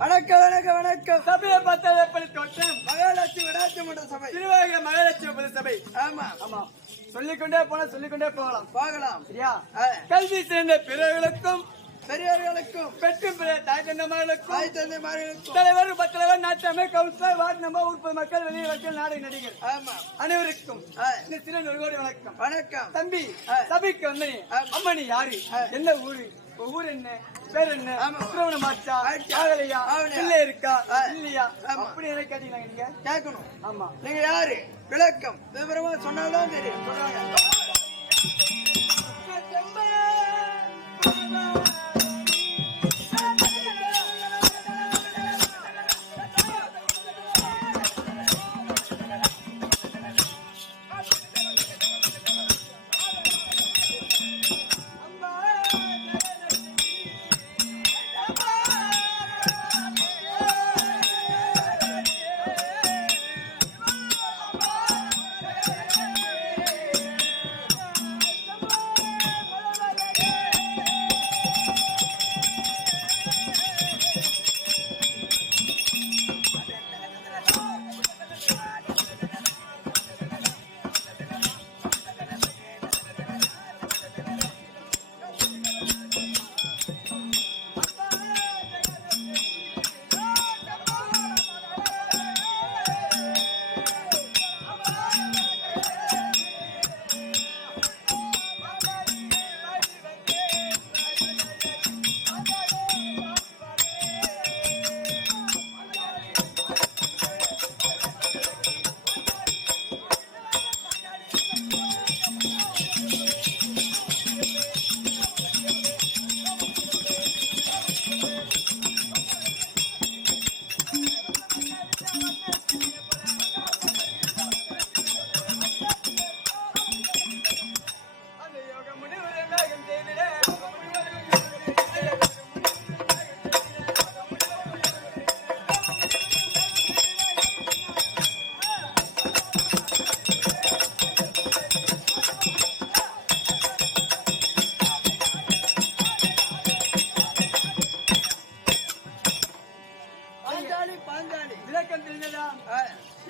வணக்கம் வணக்கம் வணக்கம். சபையை பார்த்தால் எப்படி தோட்டம்? மகாலட்சுமி விடாட்சி மன்ற சபை. திருவாக மகாலட்சுமி பொது சபை. ஆமா ஆமா, சொல்லிக்கொண்டே போகலாம். போகலாம். சரியா? கல்வி சேர்ந்த பிறர்களுக்கும் பெரியவர்களுக்கும் பெற்றும் தாய் தந்தைமார்களுக்கும் தாய் தந்தைமார்களுக்கும் தலைவர் பத்தலைவர் நாட்டாமை கவுன்சிலர் வார்டு நம்பர் உட்பது மக்கள் வெளியே வக்கீல் நாடக நடிகர் ஆமா அனைவருக்கும் இந்த சின்ன நொறுகோடி வணக்கம். வணக்கம் தம்பி. சபைக்கு வந்தனே அம்மணி யாரு, என்ன ஊரு, ஊர் என்ன, பேர் என்ன, திருமணம் ஆச்சா, ஆகலையா, இல்ல இருக்கா இல்லையா அப்படி என்ன கேட்டீங்க நீங்க கேட்கணும். ஆமா, நீங்க யாரு விளக்கம் விவரமா சொன்னால்தான் தெரியும். சொல்றாங்க.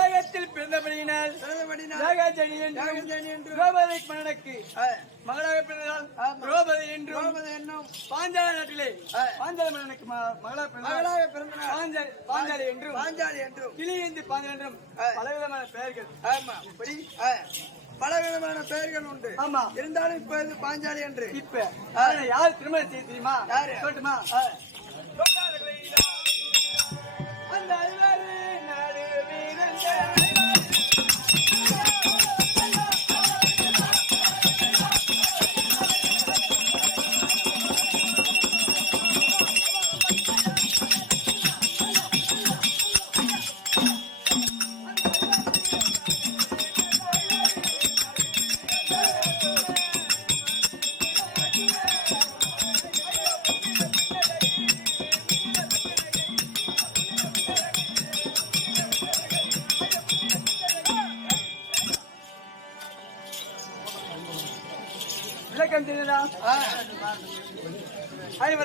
ஏகத்தில் பிறந்தபடியினால் மகளாக பிறந்தால் திரௌபதி என்றும் பாஞ்சால நாட்டிலே பாஞ்சால மன்னனுக்கு மகளாக பிறந்த பாஞ்சாலி என்றும் கிளியேந்தி பாஞ்சாலி என்றும் பலவிதமான பெயர்கள். ஆமா, இப்படி பலவிதமான பெயர்கள் உண்டு. ஆமா, இருந்தாலும் இப்ப இது பாஞ்சாலி என்று. இப்ப யார் திருமணம் செய்ய தெரியுமா? சொல்லட்டுமா? அந்த நாடு வீரன்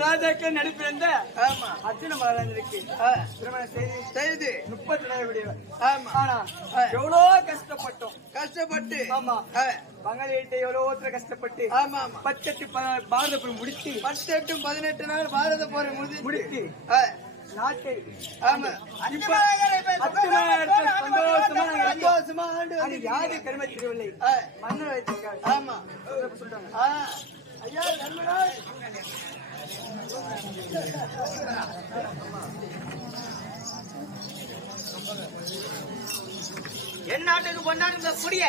ராஜாக்கள் நடிப்பிருந்த அர்ஜுன மகாராஜனுக்கு திருமணம் செய்து 30 ஆனா எவ்வளோ கஷ்டப்பட்டு ஆமா பங்காளிகிட்ட எவ்வளவு கஷ்டப்பட்டு ஆமா பட்ஜெட் பாரத போர் முடிச்சு 18 நாள் பாரத போரை முடிச்சு நாட்டை சந்தோஷமா ஆண்டு யாரு கருமை தெரியவில்லை மன்னர் வைத்திருக்காரு. ஆமா சொல்றாங்க. ஐயா தர்மராஜ் என் நாட்டுக்கு பொன்னாங்க கூடிய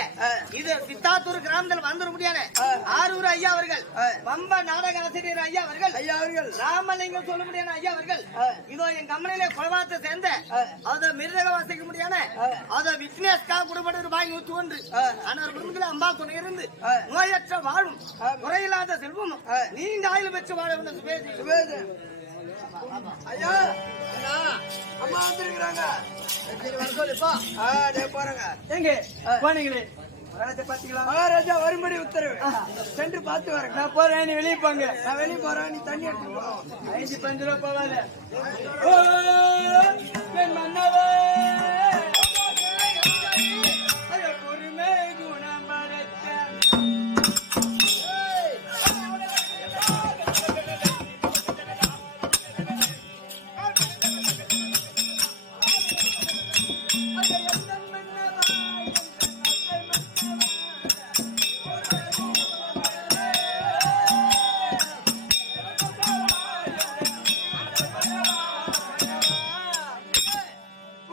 இது சித்தாத்தூர் கிராமத்தில் வந்துட முடியாது. ஆரூர் ஐயா அவர்கள், பம்ப நாடக ஆசிரியர் ஐயா அவர்கள், ராமலிங்கம் சொல்ல முடியாது ஐயா அவர்கள், இதோ என் கம்பெனியில குலவாத்தை சேர்ந்த அத மிருதக வாசிக்க முடியாது அத விக்னேஷ்கா குடும்பம் வாங்கி ஊத்து ஒன்று ஆனால் குடும்பத்தில் அம்பா துணை இருந்து நோயற்ற வாழும் குறையில்லாத செல்வமும் நீண்ட ஆயுள் பெற்று வாழ ஐயா அம்மா வந்துருக்கிறாங்க. போறாங்க எங்க போனீங்களே மகாராஜா வரும்படி உத்தரவு. சென்று பார்த்து வரேன். நான் போறேன், நீ வெளியே போங்க. நான் வெளியே போறேன், நீ தண்ணி எடுத்து போ. 5 ரூபா போவாத. ஓ என் மன்னவே, ஐயோ பொறுமை குணம் படைத்த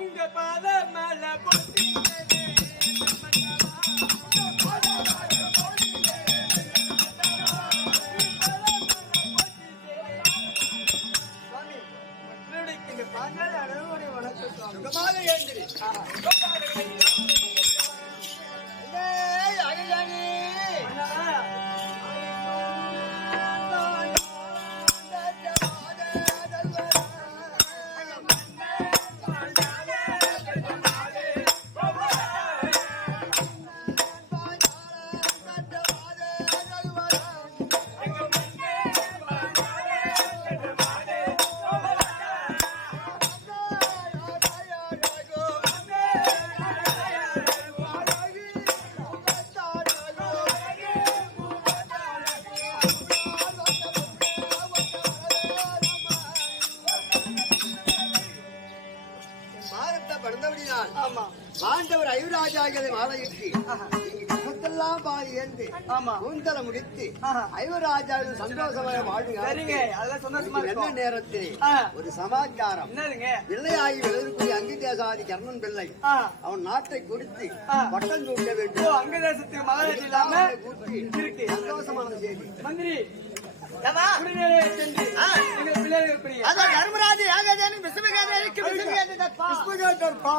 உங்க பாத மேல போட்டு ஆண்டவர் ஐவராஜாக்களை மாலையிட்டு கசத்தெல்லாம் பாதி ஏந்து கூந்தல முடித்து ஐவராஜாக்கள் சந்தோஷமாக சரிங்க, அதெல்லாம் சந்தோஷமா வாழ்வு இருக்கும். நேரத்தில் ஒரு சமாச்சாரம். என்னதுங்க? பிள்ளையாகி விளையக்கூடிய அங்கி தேசாதி கர்ணன் பிள்ளை அவன் நாட்டை கொடுத்து பட்டம் சூட்ட ஓ, வேண்டும். அங்க தேசத்துக்கு மகாராஜா இல்லாம இருக்கு. சந்தோஷமான செய்தி. மந்திரி ஏம்மா? குடிநீரை சென்று எங்கள் பிள்ளைகள் புரிய அதோ தர்மராஜ யாகஜானி விசுவகாரருக்கு விசுவகாரத்தை தப்பா. விஸ்வகர்ப்பா